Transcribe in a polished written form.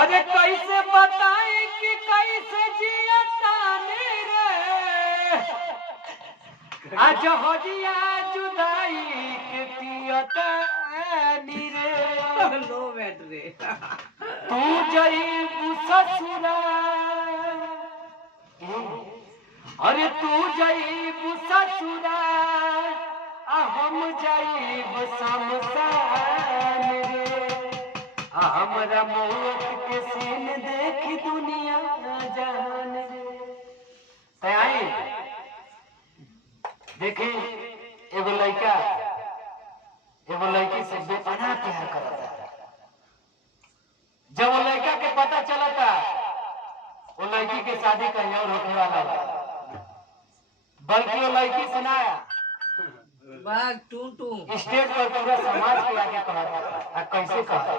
अरे कैसे बताई कि कैसे जियतानी रे आज हजिया जुदाई के पियतानी रे लो बैठ रे तू जई ससुरा अरे तू जई ससुरा हम जाइब शमशान रे हमरा मौत के सीन देखी दुनिया जहान रे आई देखी एगो लड़का एगो लड़की से बेपनाह प्यार करता जब वो लड़का के पता चलता वो लड़की के शादी कहीं और होने वाला है बल्कि वो लड़की सुनाया बाग टू स्टेज पर पूरा समाज के आगे कहा था कैसे कहा